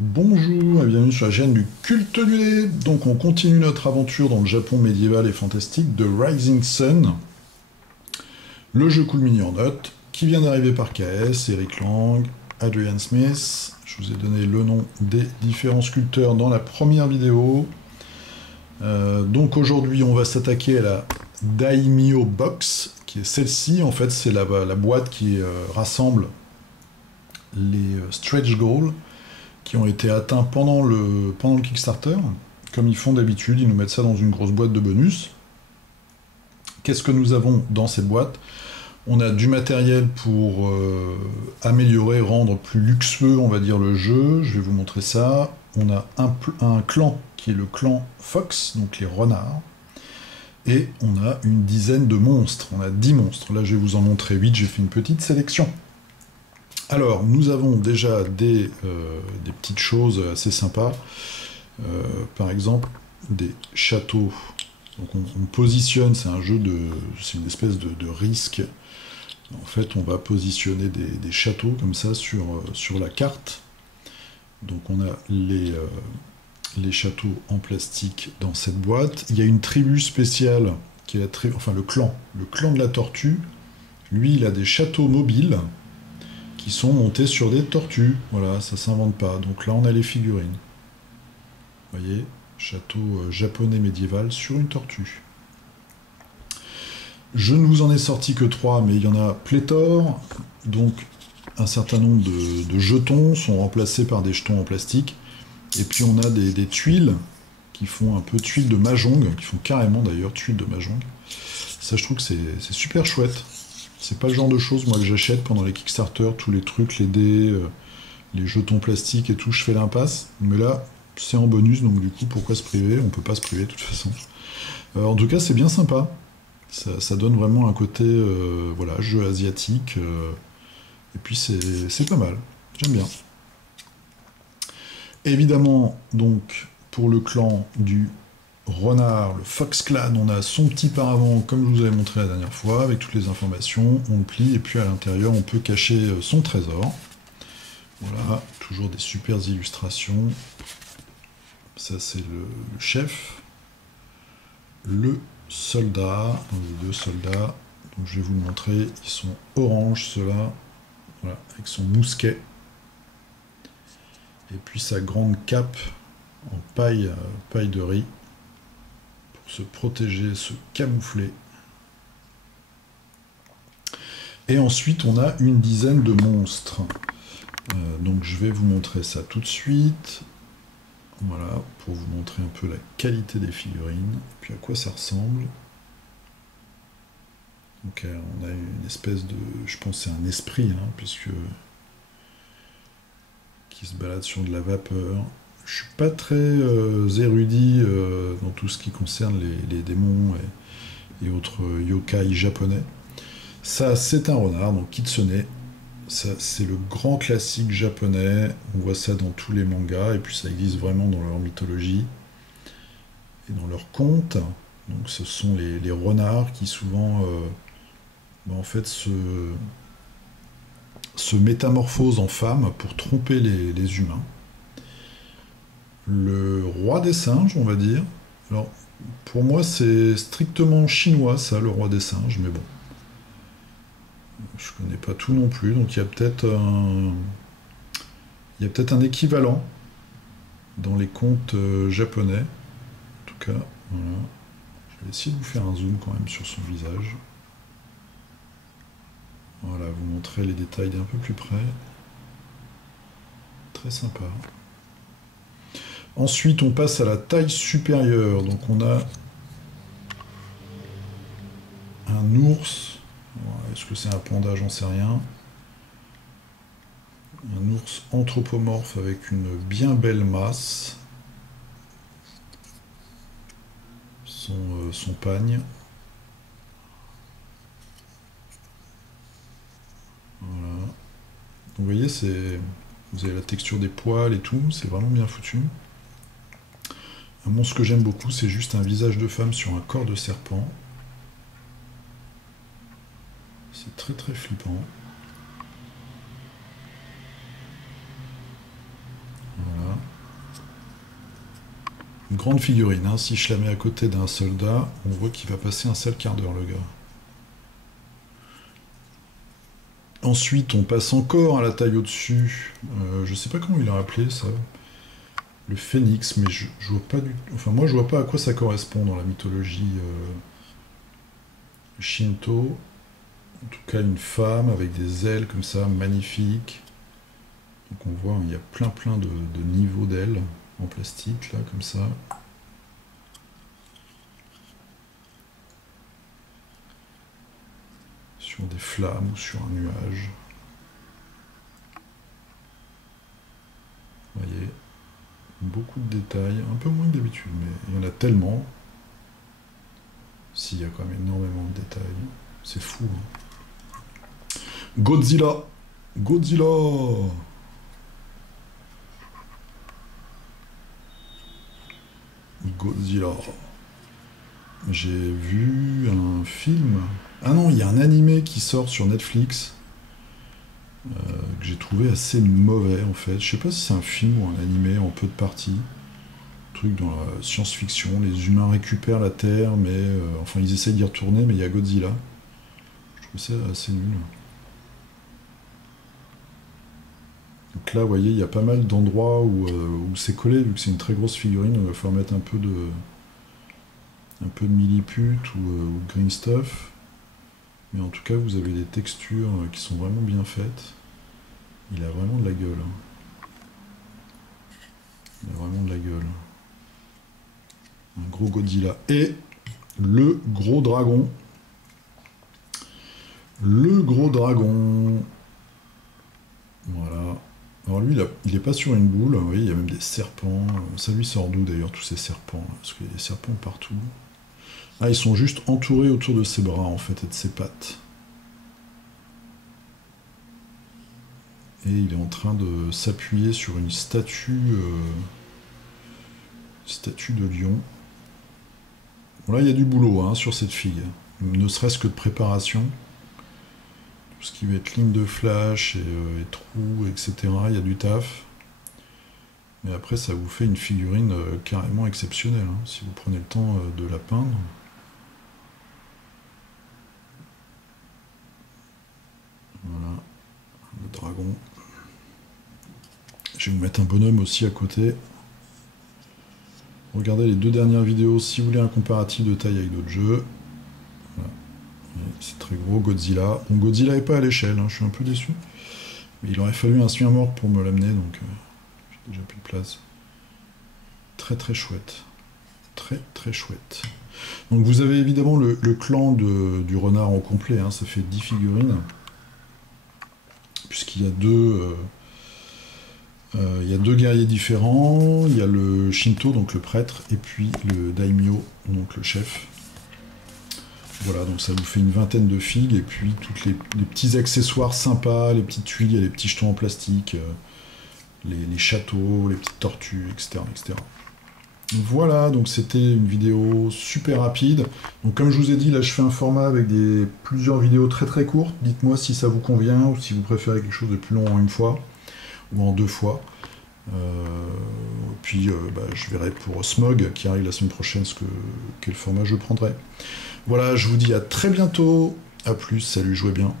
Bonjour et bienvenue sur la chaîne du Culte du Dé. Donc on continue notre aventure dans le Japon médiéval et fantastique de Rising Sun, le jeu Cool Mini en note, qui vient d'arriver par KS, Eric Lang, Adrian Smith. Je vous ai donné le nom des différents sculpteurs dans la première vidéo. Donc aujourd'hui on va s'attaquer à la Daimyo Box, qui est celle-ci. En fait c'est la boîte qui rassemble les stretch goals qui ont été atteints pendant le Kickstarter. Comme ils font d'habitude, ils nous mettent ça dans une grosse boîte de bonus. Qu'est-ce que nous avons dans cette boîte? On a du matériel pour améliorer, rendre plus luxueux, on va dire, le jeu. Je vais vous montrer ça. On a un clan qui est le clan Fox, donc les renards. Et on a une dizaine de monstres. On a 10 monstres. Là, je vais vous en montrer 8. J'ai fait une petite sélection. Alors, nous avons déjà des petites choses assez sympas. Par exemple, des châteaux. Donc on positionne, c'est une espèce de risque. En fait, on va positionner des châteaux comme ça sur la carte. Donc on a les châteaux en plastique dans cette boîte. Il y a une tribu spéciale, qui est le clan de la tortue. Lui, il a des châteaux mobiles qui sont montés sur des tortues. Voilà, ça s'invente pas. Donc là, on a les figurines. Vous voyez, château japonais médiéval sur une tortue. Je ne vous en ai sorti que 3, mais il y en a pléthore. Donc, un certain nombre de jetons sont remplacés par des jetons en plastique. Et puis, on a des tuiles qui font un peu tuiles de mahjong, qui font carrément d'ailleurs tuiles de mahjong. Ça, je trouve que c'est super chouette. C'est pas le genre de choses, moi, que j'achète pendant les Kickstarter, tous les trucs, les dés, les jetons plastiques et tout, je fais l'impasse. Mais là, c'est en bonus, donc du coup, pourquoi se priver? On peut pas se priver, de toute façon. En tout cas, c'est bien sympa. Ça donne vraiment un côté, voilà, jeu asiatique. Et puis, c'est pas mal. J'aime bien. Évidemment, donc, pour le clan du renard, le Fox Clan, on a son petit paravent, comme je vous avais montré la dernière fois, avec toutes les informations, on le plie, et puis à l'intérieur, on peut cacher son trésor. Voilà, toujours des super illustrations. Ça, c'est le chef. Le soldat, les deux soldats. Donc, je vais vous le montrer, ils sont orange, ceux-là. Voilà, avec son mousquet. Et puis sa grande cape en paille de riz. Se protéger, se camoufler. Et ensuite, on a une dizaine de monstres. Donc je vais vous montrer ça tout de suite. Voilà, pour vous montrer un peu la qualité des figurines, et puis à quoi ça ressemble. Donc on a une espèce de... Je pense que c'est un esprit, hein, puisque... qui se balade sur de la vapeur. Je suis pas très érudit dans tout ce qui concerne les démons et autres yokai japonais. Ça, c'est un renard, donc Kitsune. Ça, c'est le grand classique japonais. On voit ça dans tous les mangas, et puis ça existe vraiment dans leur mythologie et dans leurs contes. Donc ce sont les renards qui souvent en fait se métamorphosent en femmes pour tromper les humains. Le roi des singes, on va dire. Alors, pour moi, c'est strictement chinois, ça, le roi des singes, mais bon. Je connais pas tout non plus, donc il y a peut-être un équivalent dans les contes japonais. En tout cas, voilà. Je vais essayer de vous faire un zoom quand même sur son visage. Voilà, vous montrer les détails d'un peu plus près. Très sympa. Ensuite, on passe à la taille supérieure. Donc, on a un ours. Est-ce que c'est un panda? J'en sais rien. Un ours anthropomorphe avec une bien belle masse. Son pagne. Voilà. Donc, vous voyez, vous avez la texture des poils et tout. C'est vraiment bien foutu. Un monstre que j'aime beaucoup, c'est juste un visage de femme sur un corps de serpent. C'est très très flippant. Voilà. Une grande figurine, hein. Si je la mets à côté d'un soldat, on voit qu'il va passer un sale quart d'heure, le gars. Ensuite, on passe encore à la taille au-dessus. Je sais pas comment il a appelé ça. Le phénix, mais je vois pas du tout. Enfin, moi, je vois pas à quoi ça correspond dans la mythologie Shinto. En tout cas, une femme avec des ailes comme ça, magnifiques. Donc, on voit, il y a plein de niveaux d'ailes en plastique, là, comme ça. Sur des flammes ou sur un nuage. Vous voyez, beaucoup de détails, un peu moins que d'habitude, mais il y en a tellement. S'il y a quand même énormément de détails. C'est fou, hein. Godzilla! Godzilla! Godzilla. J'ai vu un film. Ah non, il y a un animé qui sort sur Netflix que j'ai trouvé assez mauvais en fait. Je sais pas si c'est un film ou un animé en peu de parties. Truc dans la science-fiction. Les humains récupèrent la Terre, mais enfin ils essayent d'y retourner, mais il y a Godzilla. Je trouve ça assez nul. Donc là, vous voyez, il y a pas mal d'endroits où c'est collé, vu que c'est une très grosse figurine, il va falloir mettre un peu de milliput ou green stuff. Mais en tout cas, vous avez des textures qui sont vraiment bien faites. Il a vraiment de la gueule, hein. Il a vraiment de la gueule. Un gros Godzilla. Et le gros dragon. Le gros dragon. Voilà. Alors lui, il n'est pas sur une boule. Vous voyez, il y a même des serpents. Ça lui sort d'où d'ailleurs, tous ces serpents? Parce qu'il y a des serpents partout. Ah, ils sont juste entourés autour de ses bras, en fait, et de ses pattes. Et il est en train de s'appuyer sur une statue de lion. Bon, là, il y a du boulot, hein, sur cette fille. Ne serait-ce que de préparation. Tout ce qui va être ligne de flash et trous, etc. Il y a du taf. Mais après, ça vous fait une figurine carrément exceptionnelle, hein, si vous prenez le temps de la peindre. Voilà, le dragon. Je vais vous mettre un bonhomme aussi à côté. Regardez les deux dernières vidéos si vous voulez un comparatif de taille avec d'autres jeux. Voilà. C'est très gros, Godzilla. Bon, Godzilla n'est pas à l'échelle, hein, je suis un peu déçu. Mais il aurait fallu un suin mort pour me l'amener, donc j'ai déjà plus de place. Très très chouette. Très très chouette. Donc vous avez évidemment le clan du renard au complet, hein, ça fait 10 figurines. Puisqu'il y a deux guerriers différents, il y a le Shinto, donc le prêtre, et puis le Daimyo, donc le chef. Voilà, donc ça vous fait une vingtaine de figues, et puis tous les petits accessoires sympas, les petites tuiles, il y a les petits jetons en plastique, les châteaux, les petites tortues, etc., etc. Voilà, donc c'était une vidéo super rapide. Donc comme je vous ai dit, là je fais un format avec plusieurs vidéos très très courtes. Dites-moi si ça vous convient, ou si vous préférez quelque chose de plus long en une fois, ou en 2 fois. Puis je verrai pour Smog, qui arrive la semaine prochaine, quel format je prendrai. Voilà, je vous dis à très bientôt. A plus, salut, jouez bien.